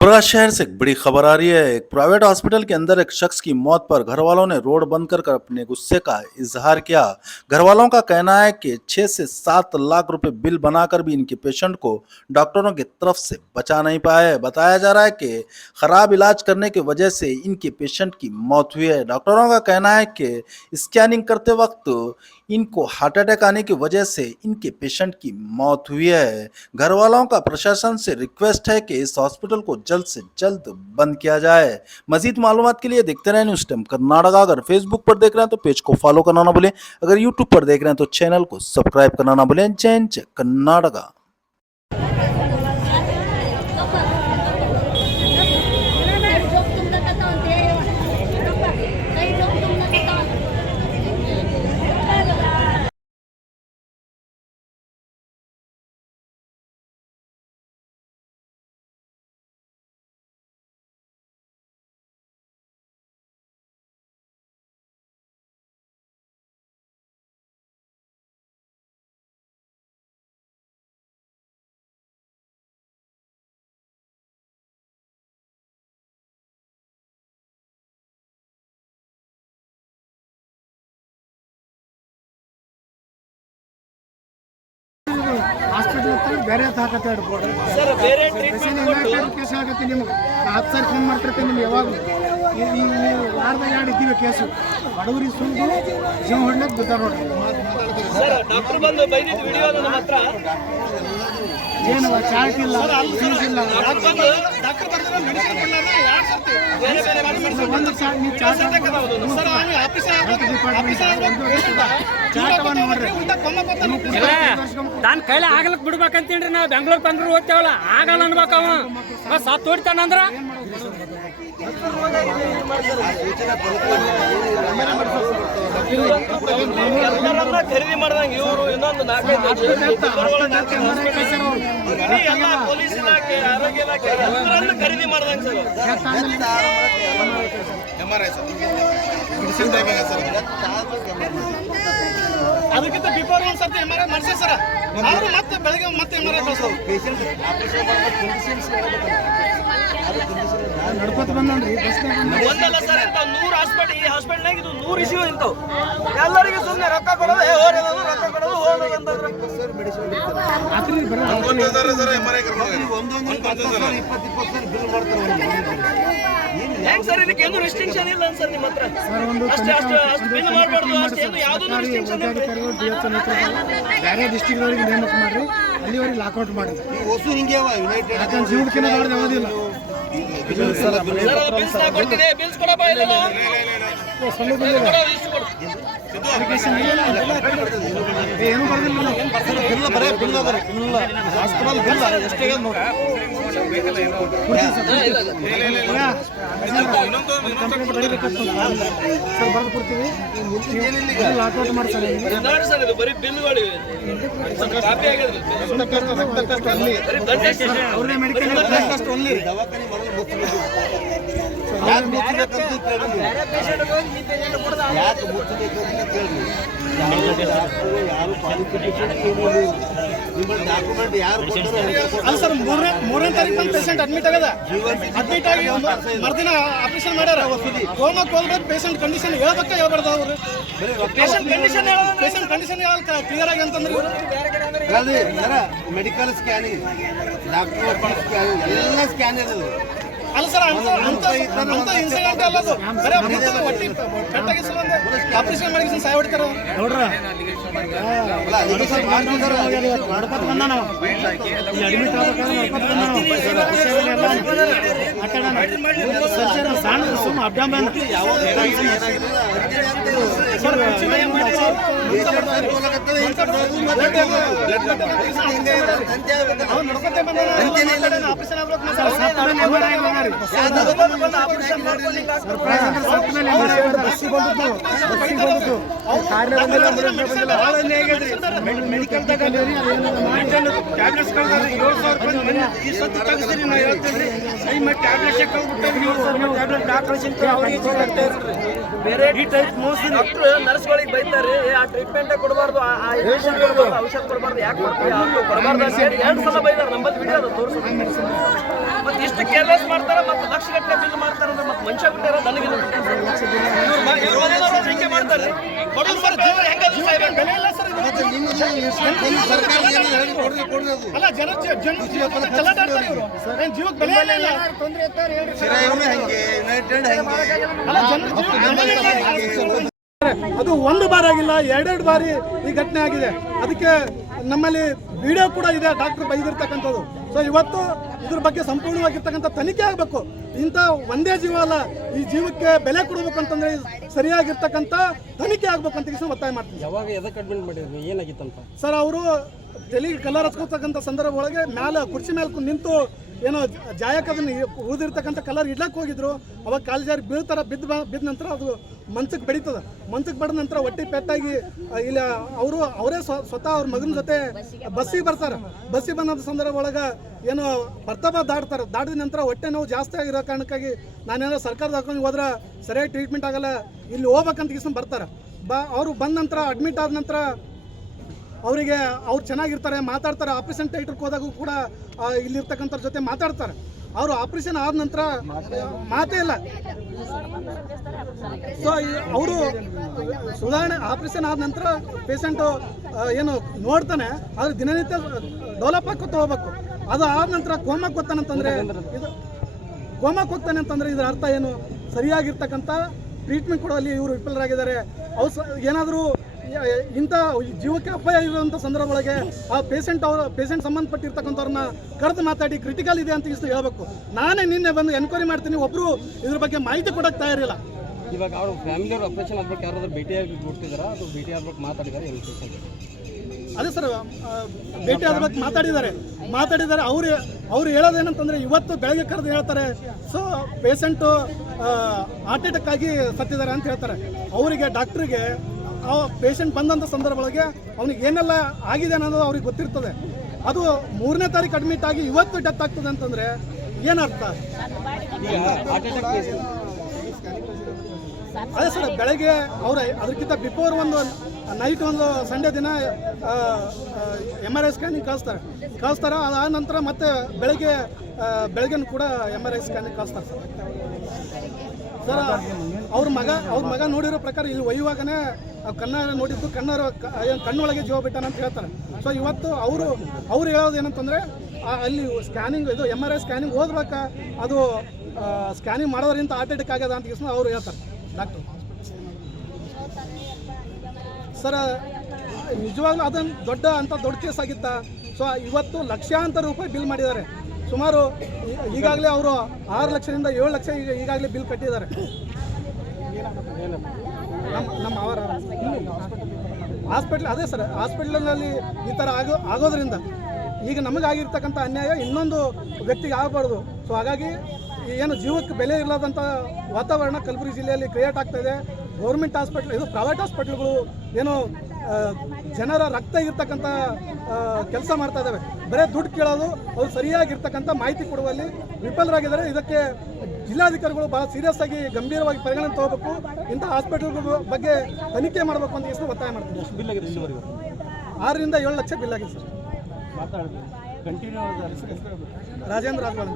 मुरादाबाद शहर से एक बड़ी खबर आ रही है। एक प्राइवेट हॉस्पिटल के अंदर एक शख्स की मौत पर घर वालों ने रोड बंद कर अपने गुस्से का इजहार किया। घर वालों का कहना है कि 6 से 7 लाख रुपए बिल बनाकर भी इनके पेशेंट को डॉक्टरों की तरफ से बचा नहीं पाए। बताया जा रहा है कि खराब इलाज करने की वजह से इनके पेशेंट की मौत हुई है। डॉक्टरों का कहना है कि स्कैनिंग करते वक्त इनको हार्ट अटैक आने की वजह से इनके पेशेंट की मौत हुई है। घर वालों का प्रशासन से रिक्वेस्ट है कि इस हॉस्पिटल को जल्द से जल्द बंद किया जाए। मजीद मालूमात के लिए देखते रहें न्यूज़ टाइम कर्नाटक। अगर फेसबुक पर देख रहे हैं तो पेज को फॉलो करना ना भूलें। अगर यूट्यूब पर देख रहे हैं तो चैनल को सब्सक्राइब करना ना भूलें। जय कर्नाटक। ಹಾಸ್ಪಿಟಲ್ ಬೇರೆ ಹಾಕತ್ತೆ ಬೋರ್ಡ್ ಸರ್ ಬೇರೆ ಟ್ರೀಟ್ಮೆಂಟ್ ಕೇಸ್ ಆಗತ್ತೆ ನಿಮಗೆ 10 ಸಲ ಫೋನ್ ಮಾಡ್ತಿರ್ತೀನಿ ನಿಮ್ಗೆ ಯಾವಾಗಲೂ ಈ ವಾರದಾಗ 2 ಇದ್ದೀವಿ ಕೇಸು ಬಡವರಿಗೆ ಸುಂದು ಜೀವ ಹೊಡ್ಲಕ್ಕೆ ಬಿದ್ದಾರ ನೋಡ್ರಿ ಸರ್ ಡಾಕ್ಟರ್ ಬಂದು ಬೈದಿದ್ದು ವಿಡಿಯೋ ನಮ್ಮ ಹತ್ರ ಏನು ಚಾರ್ಟ್ ಇಲ್ಲ ಫೀಸ್ ಇಲ್ಲ ಡಾಕ್ಟರ್ ಬಂದ್ರೆ ಮೆಡಿಸಿನ್ ಕೊಡಲ್ಲ ಯಾರು ಸರ್ತಿ ಒಂದು ಚಾರ್ಟ್ ನೀವು ಚಾರ್ಟ್ ಸರ್ ಆಫೀಸ್ ಚಾರ್ಟವನ್ನು ನೋಡ್ರಿ ತಾನು ಕೈಲಿ ಆಗ್ಲಕ್ ಬಿಡ್ಬೇಕಂತೀನ್ರಿ ನಾವು ಬೆಂಗ್ಳೂರ್ ಬಂದ್ರು ಓದ್ತೇವಲ್ಲ ಆಗಲ್ಲ ಅನ್ಬೇಕ ಅವ ಸತ್ ಹೊಡಿತಾನಂದ್ರ ಖರೀದಿ ಮಾಡ್ದಂಗೆ ಇವರು ಇನ್ನೊಂದು 4-5 ಪೊಲೀಸ್ ಇಲಾಖೆ ಆರೋಗ್ಯ ಇಲಾಖೆ ಎಲ್ಲರನ್ನು ಖರೀದಿ ಮಾಡ್ದಂಗೆ ಸರ್ ಅದಕ್ಕಿಂತ ಬಿಫೋರ್ ಒಂದು ಸರ್ತಿ MRI ಮಾಡಿಸಿ ಸರ್ ಅವರು ಮತ್ತೆ ಬೆಳಗ್ಗೆ ಮತ್ತೆ MRI ನಡ್ಕೋತ ಬಂದ್ರಿ ಒಂದಲ್ಲ ಸರ್ ಇಂಥ 100 ಹಾಸ್ಪಿಟಲ್ ಈ ಹಾಸ್ಪಿಟಲ್ನಾಗ ಇದು 100 ಇಶ್ಯೂ ಇಂಥವು ಎಲ್ಲರಿಗೂ ಸುಮ್ಮನೆ ರೊಕ್ಕ ಕೊಡೋದು ಹೋಗೋದು ರೊಕ್ಕ ಕೊಡೋದು ಹೋಗೋದು ಅಂತಂದ್ರೆ ಹೆಂಗ್ ಸರ್ ಇದಕ್ಕೆ ಏನು ರೆಸ್ಟ್ರಿಕ್ಷನ್ ಇಲ್ಲ ಸರ್ ನಿಮ್ಮ ಹತ್ರ ಅಷ್ಟು ಬಿಲ್ ಮಾಡಬಾರ್ದು ಅಷ್ಟೇನು ಯಾವುದೂ ರೆಸ್ಟ್ರಿಕ್ಷನ್ ಇಲ್ಲ ಬೇರೆ ಡಿಸ್ಟ್ರಿಕ್ಟ್ವರೆಗೆ ನೇಮಕ ಮಾಡ್ರಿ ಅಲ್ಲಿವರೆಗೆ ಲಾಕ್ಔಟ್ ಮಾಡಿ ಹೊಸು ಹಿಂಗೆ ಯುನೈಟೆಡ್ ಯಾಕಂದ್ರೆ ಜೀವಕ್ಕಿಂತ ದೊಡ್ಡದು ಯಾವುದಿಲ್ಲ ಬಿಲ್ಸ್ ಕೊಡ್ತೀನಿ ಬಿಲ್ಸ್ ಕೊಡಪ್ಪ ಇಲ್ಲ ಏನು ಬರ್ದಿಲ್ಲ ಬಿಲ್ ಬರೇ ಬಿಲ್ ಅದ ಹಾಸ್ಪಿಟಲ್ ಬಿಲ್ ಎಷ್ಟೇ ನೋಡಿ ಸರ್ ಬರ್ದು ಕೊಡ್ತೀವಿ ಲಾಕ್ಔಟ್ ಮಾಡ್ತಾರೆ ನೋಡಿ ಸರ್ ಇದು ಬರೀ ಬಿಲ್ಗಳು ಕಾಪಿ ಆಗಿದೆ ಅವ್ರದೇ ಮೆಡಿಕಲ್ ದವಾಖಾನೆ ಮಾಡಲು ಮುಚ್ಚಬೇಕು ಯಾಕೆ ಮುಚ್ಚಬೇಕಂತ ಕೇಳಿ ಯಾಕೆ ಮುಚ್ಚಬೇಕಂತ ಕೇಳಿ ಯಾರು ಕ್ವಾಲಿಫಿಕೇಶನ್ ನಿಮ್ಮ ಡಾಕ್ಯುಮೆಂಟ್ ಯಾರು ಅಲ್ಲ ಸರ್ ಮೂರನೇ ತಾರೀಕು ನಮ್ಮ ಪೇಷಂಟ್ ಅಡ್ಮಿಟ್ ಆಗದ ಅಡ್ಮಿಟ್ ಆಗಿ ಮರುದಿನ ಆಪರೇಷನ್ ಮಾಡ್ಯಾರ ಕೋಮಕ್ಕೆ ಹೋಗ್ಬೇಕು ಪೇಷಂಟ್ ಕಂಡೀಷನ್ ಹೇಳ್ಬೇಕಾ ಹೇಳ್ಬಾರ್ದು ಅವರು ಪೇಷಂಟ್ ಕಂಡೀಷನ್ ಕ್ಲಿಯರ್ ಆಗಿ ಅಂತಂದ್ರೆ ಮೆಡಿಕಲ್ ಸ್ಕ್ಯಾನಿಂಗ್ ಡಾಕ್ಟರ್ ಸ್ಕ್ಯಾನಿಂಗ್ ಎಲ್ಲ ಸ್ಕ್ಯಾನ್ ಇರೋದು ಅಲ್ಲ ಸರ್ ಅಂತ ಇನ್ಸಿಡೆಂಟ್ ಅಲ್ಲ ಅದು ಬರೀ ಹೊಟ್ಟಿ ಪೆಟ್ಟಾಗಿ ಆಪರೇಷನ್ ಮಾಡಿ ಸಾಯ ಹೊಡಿತಾರ ನೋಡ್ರ ಮಾಡ್ಕೊತ ಬಂದ ನಾವು ಅಡ್ಮಿಟ್ ಸರ್ಜರಿ ಸಣ್ಣ ಸುಮ್ಮ ಅಬ್ಡಾಮನ್ ಮೆಡಿಕಲ್ ಟ್ಯಾಬ್ಲೆಟ್ಸ್ ತಗಿಸ್ರಿ ನಾ ಹೇಳ್ತೇನೆ ಟ್ಯಾಬ್ಲೆಟ್ಸ್ ಟ್ಯಾಬ್ಲೆಟ್ ಡಾಕ್ಟರ್ ಬೇರೆ ಈ ಟೈಪ್ ಮೋಸ ಡಾಕ್ಟರ್ ನರ್ಸ್ಗಳಿಗೆ ಬೈತಾರೆ ಆ ಟ್ರೀಟ್ಮೆಂಟ್ ಕೊಡಬಾರ್ದು ಆ ಇಂಜೆಕ್ಷನ್ ಕೊಡಬಾರ್ದು ಔಷಧ ಕೊಡಬಾರ್ದು ಯಾಕೆ ಕೊಡ್ತೀವಿ ಅದು ಕೊಡಬಾರ್ದು ಅಂತ ಹೇಳಿ 2 ಸಲ ಬೈದಾರೆ ನಮ್ಮಲ್ಲಿ ವಿಡಿಯೋ ಅದು ತೋರಿಸೋದು ಮತ್ತೆ ಇಷ್ಟು ಕೇರ್ಲೆಸ್ ಮಾಡ್ತಾರೆ ಮತ್ತೆ ಲಕ್ಷಗಟ್ಟಲೆ ಬಿಲ್ ಮಾಡ್ತಾರೆ ಅಂದ್ರೆ ಮತ್ತೆ ಮನುಷ್ಯ ಬಿಟ್ಟಾರ ನನಗೆ ಇವ್ರ ಮನೆಯವರು ಹಿಂಗೆ ಮಾಡ್ತಾರೆ ಬಡವರು ಹೆಂಗಾದ್ರು ಸಾಯ್ಬೇಕು ಬೆಲೆ ಇಲ್ಲ ಸರ್ ಸರ್ಕಾರ ಏನು ಹೇಳಿ ಕೊಡ್ರಿ ಅದು ಅಲ್ಲ ಜನ ಚಲಾಟಾಡ್ತಾರೆ ಇವರು ಏನ್ ಜೀವಕ್ಕೆ ಬೆಲೆ ಇಲ್ಲ ತೊಂದರೆ ಇರ್ತಾರೆ ಹೇಳ್ರಿ ಚಿರಾಯುನು ಹಂಗೆ ಯುನೈಟೆಡ್ ಹಂಗೆ ಅಲ್ಲ ಜನರ ಜೀವಕ್ಕೆ ಬೆಲೆ ಇಲ್ಲ. ಅದು ಒಂದು ಬಾರಿ ಆಗಿಲ್ಲ 2 ಬಾರಿ ಈ ಘಟನೆ ಆಗಿದೆ. ಅದಕ್ಕೆ ನಮ್ಮಲ್ಲಿ ವಿಡಿಯೋ ಕೂಡ ಇದೆ ಡಾಕ್ಟರ್ ಬೈದಿರ್ತಕ್ಕಂಥದ್ದು. ಸೊ ಇವತ್ತು ಇದ್ರ ಬಗ್ಗೆ ಸಂಪೂರ್ಣವಾಗಿರ್ತಕ್ಕಂಥ ತನಿಖೆ ಆಗಬೇಕು. ಇಂಥ ಒಂದೇ ಜೀವ ಅಲ್ಲ, ಈ ಜೀವಕ್ಕೆ ಬೆಲೆ ಕೊಡಬೇಕು ಅಂತಂದ್ರೆ ಸರಿಯಾಗಿರ್ತಕ್ಕಂಥ ತನಿಖೆ ಆಗ್ಬೇಕು ಅಂತ ಒತ್ತಾಯ ಮಾಡ್ತೀನಿ. ಯಾವಾಗ ಎದಕ್ಕೆ ಅಡ್ಮಿಟ್ ಮಾಡಿದ್ರಿ, ಏನಾಗಿತ್ತಂತ ಸರ್ ಅವರು ತಲೆಗೆ ಕಲರ್ ಹಚ್ಕೋತಕ್ಕಂಥ ಸಂದರ್ಭ ಒಳಗೆ ಕುರ್ಚಿ ಮೇಲೆ ನಿಂತು ಏನೋ ಜಾಯಕದನ್ನ ಊದಿರ್ತಕ್ಕಂಥ ಕಲರ್ ಇಡ್ಲಕ್ಕೆ ಹೋಗಿದ್ರು. ಅವಾಗ ಕಾಲು ಜಾರಿ ಬೀಳ್ತಾರ, ಬಿದ್ದ ನಂತರ ಅದು ಮಂಚಕ್ಕೆ ಬೆಳೀತದ. ಮಂಚಕ್ಕೆ ಬಡಿದ ನಂತರ ಹೊಟ್ಟೆ ಪೆಟ್ಟಾಗಿ ಇಲ್ಲ ಅವರೇ ಸ್ವತಃ ಅವ್ರ ಮಗನ ಜೊತೆ ಬಸ್ಸಿಗೆ ಬರ್ತಾರೆ. ಬಸ್ಸಿಗೆ ಬಂದ ಸಂದರ್ಭ ಒಳಗೆ ಏನು ದಾಟ್ತಾರೆ. ದಾಟಿದ ನಂತರ ಹೊಟ್ಟೆ ನೋವು ಜಾಸ್ತಿ ಆಗಿರೋ ಕಾರಣಕ್ಕಾಗಿ ನಾನೇನೋ ಸರ್ಕಾರದ ಹಾಕೊಂಡು ಹೋದ್ರೆ ಸರಿಯಾಗಿ ಟ್ರೀಟ್ಮೆಂಟ್ ಆಗಲ್ಲ, ಇಲ್ಲಿ ಹೋಗ್ಬೇಕಂತ ಬರ್ತಾರೆ. ಅವರು ಬಂದ ನಂತರ ಅಡ್ಮಿಟ್ ಆದ ನಂತರ ಅವರಿಗೆ ಅವ್ರು ಚೆನ್ನಾಗಿರ್ತಾರೆ, ಮಾತಾಡ್ತಾರೆ. ಆಪರೇಷನ್ ಥಿಯೇಟ್ರಿಗೆ ಹೋದಾಗೂ ಕೂಡ ಇಲ್ಲಿರ್ತಕ್ಕಂಥವ್ರ ಜೊತೆ ಮಾತಾಡ್ತಾರೆ. ಅವರು ಆಪರೇಷನ್ ಆದ ನಂತರ ಮಾತೇ ಇಲ್ಲ. ಸೊ ಅವರು ಸುಧಾರಣೆ ಆಪರೇಷನ್ ಆದ ನಂತರ ಪೇಷಂಟು ಏನು ನೋಡ್ತಾನೆ, ಆದ್ರೆ ದಿನನಿತ್ಯ ಡೆವಲಪ್ ಆಗೋತ ಹೋಗ್ಬೇಕು. ಅದು ಆದ ನಂತರ ಕೋಮಕ್ಕೆ ಹೋಗ್ತಾನಂತಂದ್ರೆ ಇದರ ಅರ್ಥ ಏನು? ಸರಿಯಾಗಿರ್ತಕ್ಕಂಥ ಟ್ರೀಟ್ಮೆಂಟ್ ಕೊಡುವಲ್ಲಿ ಇವರು ವಿಫಲರಾಗಿದ್ದಾರೆ. ಅವ್ರು ಏನಾದರೂ ಇಂಥ ಜೀವಕ್ಕೆ ಅಪಾಯ ಇರುವಂಥ ಸಂದರ್ಭ ಒಳಗೆ ಆ ಪೇಷಂಟ್ ಸಂಬಂಧಪಟ್ಟಿರ್ತಕ್ಕಂಥವ್ರನ್ನ ಕರೆದು ಮಾತಾಡಿ ಕ್ರಿಟಿಕಲ್ ಇದೆ ಅಂತ ಹೇಳ್ಬೇಕು. ನಾನೇ ನಿನ್ನೆ ಬಂದು ಎನ್ಕ್ವೈರಿ ಮಾಡ್ತೀನಿ, ಒಬ್ಬರು ಇದ್ರ ಬಗ್ಗೆ ಮಾಹಿತಿ ಕೊಡೋಕ್ಕೆ ತಯಾರಿಲ್ಲ. ಇವಾಗ ಅವ್ರ ಫ್ಯಾಮಿಲಿಯವ್ರು ಆಪರೇಷನ್ ಆಗ್ಬೇಕು ಯಾರಾದ್ರೂ ಭೇಟಿಯಾಗಿ ಕೊಡ್ತಿದಾರ, ಅದು ಭೇಟಿ ಆಗ್ಬೇಕು ಮಾತಾಡಿದಾರೆ ಏನು ಅದೇ ಸರ್, ಭೇಟಿ ಆಗ್ಬೇಕು ಮಾತಾಡಿದ್ದಾರೆ. ಅವ್ರು ಹೇಳೋದೇನಂತಂದ್ರೆ ಇವತ್ತು ಬೆಳಗ್ಗೆ ಕರೆದು ಹೇಳ್ತಾರೆ, ಸೊ ಪೇಷಂಟು ಹಾರ್ಟ್ ಅಟ್ಯಾಕ್ ಆಗಿ ಸತ್ತಿದ್ದಾರೆ ಅಂತ ಹೇಳ್ತಾರೆ. ಅವರಿಗೆ ಡಾಕ್ಟ್ರಿಗೆ ಆ ಪೇಷಂಟ್ ಬಂದಂಥ ಸಂದರ್ಭ ಒಳಗೆ ಅವ್ನಿಗೆ ಏನೆಲ್ಲ ಆಗಿದೆ ಅನ್ನೋದು ಅವ್ರಿಗೆ ಗೊತ್ತಿರ್ತದೆ. ಅದು 3ನೇ ತಾರೀಕು ಅಡ್ಮಿಟ್ ಆಗಿ ಇವತ್ತು ಡೆತ್ ಆಗ್ತದೆ ಅಂತಂದರೆ ಏನರ್ಥ? ಅದೇ ಸರ್, ಬೆಳಗ್ಗೆ ಅವ್ರು ಅದಕ್ಕಿಂತ ಬಿಫೋರ್ ಒಂದು ನೈಟ್ ಒಂದು ಸಂಡೇ ದಿನ MRI ಸ್ಕ್ಯಾನಿಂಗ್ ಕಳಿಸ್ತಾರೆ. ಅದಾದ ನಂತರ ಮತ್ತೆ ಬೆಳಗ್ಗೆ ಕೂಡ MRI ಸ್ಕ್ಯಾನಿಂಗ್ ಕಳಿಸ್ತಾರೆ ಸರ್. ಅವ್ರ ಮಗ ನೋಡಿರೋ ಪ್ರಕಾರ ಇಲ್ಲಿ ಒಯ್ಯುವಾಗನೇ ಕಣ್ಣಾರ ನೋಡಿದ್ದು ಕಣ್ಣೊಳಗೆ ಜೀವ ಬಿಟ್ಟಾನ ಅಂತ ಹೇಳ್ತಾರೆ. ಸೊ ಇವತ್ತು ಅವ್ರು ಹೇಳೋದು ಏನಂತಂದರೆ ಅಲ್ಲಿ ಸ್ಕ್ಯಾನಿಂಗ್ ಇದು MRI ಸ್ಕ್ಯಾನಿಂಗ್ ಹೋಗ್ಬೇಕ, ಅದು ಸ್ಕ್ಯಾನಿಂಗ್ ಮಾಡೋದ್ರಿಂದ ಹಾರ್ಟ್ ಅಟ್ಯಾಕ್ ಆಗ್ಯದ ಅಂತ ಅವ್ರು ಹೇಳ್ತಾರೆ ಡಾಕ್ಟ್ರು. ಸರ್ ನಿಜವಾಗ್ಲೂ ಅದೊಂದು ದೊಡ್ಡ ಕೇಸ್ ಆಗಿತ್ತ. ಸೊ ಇವತ್ತು ಲಕ್ಷಾಂತರ ರೂಪಾಯಿ ಬಿಲ್ ಮಾಡಿದ್ದಾರೆ. ಸುಮಾರು ಈಗಾಗಲೇ ಅವರು 6 ಲಕ್ಷದಿಂದ 7 ಲಕ್ಷ ಈಗಾಗಲೇ ಬಿಲ್ ಕಟ್ಟಿದ್ದಾರೆ. ನಮ್ಮ ಅವರ ಹಾಸ್ಪಿಟ್ಲ್ ಅದೇ ಸರ್, ಹಾಸ್ಪಿಟ್ಲಲ್ಲಿ ಈ ಥರ ಆಗೋದ್ರಿಂದ ಈಗ ನಮಗಾಗಿರ್ತಕ್ಕಂಥ ಅನ್ಯಾಯ ಇನ್ನೊಂದು ವ್ಯಕ್ತಿಗೆ ಆಗಬಾರ್ದು. ಸೊ ಹಾಗಾಗಿ ಏನು ಜೀವಕ್ಕೆ ಬೆಲೆ ಇರಲಾರ್ದಂಥ ವಾತಾವರಣ ಕಲಬುರಗಿ ಜಿಲ್ಲೆಯಲ್ಲಿ ಕ್ರಿಯೇಟ್ ಆಗ್ತಾಯಿದೆ. ಗೌರ್ಮೆಂಟ್ ಹಾಸ್ಪಿಟ್ಲ್ ಇದು ಪ್ರೈವೇಟ್ ಹಾಸ್ಪಿಟ್ಲ್ಗಳು ಏನು ಜನರ ರಕ್ತ ಇರ್ತಕ್ಕಂಥ ಕೆಲಸ ಮಾಡ್ತಾ ಇದ್ದಾವೆ. ಬರೀ ದುಡ್ಡು ಕೇಳೋದು, ಅವ್ರು ಸರಿಯಾಗಿರ್ತಕ್ಕಂಥ ಮಾಹಿತಿ ಕೊಡುವಲ್ಲಿ ವಿಫಲರಾಗಿದ್ದಾರೆ. ಇದಕ್ಕೆ ಜಿಲ್ಲಾಧಿಕಾರಿಗಳು ಭಾಳ ಸೀರಿಯಸ್ ಆಗಿ ಗಂಭೀರವಾಗಿ ಪರಿಗಣನೆ ತಗೋಬೇಕು. ಇಂಥ ಹಾಸ್ಪಿಟಲ್ಗಳ ಬಗ್ಗೆ ತನಿಖೆ ಮಾಡಬೇಕು ಅಂತ ಒತ್ತಾಯ ಮಾಡ್ತೀವಿ. ಬಿಲ್ ಆಗಿದೆ 6 ರಿಂದ 7 ಲಕ್ಷ ಬಿಲ್ ಆಗಿದೆ ಸರ್. ಕಂಟಿನ್ಯೂ ರಾಜೇಂದ್ರ ರಾಜ್ವಾಳ.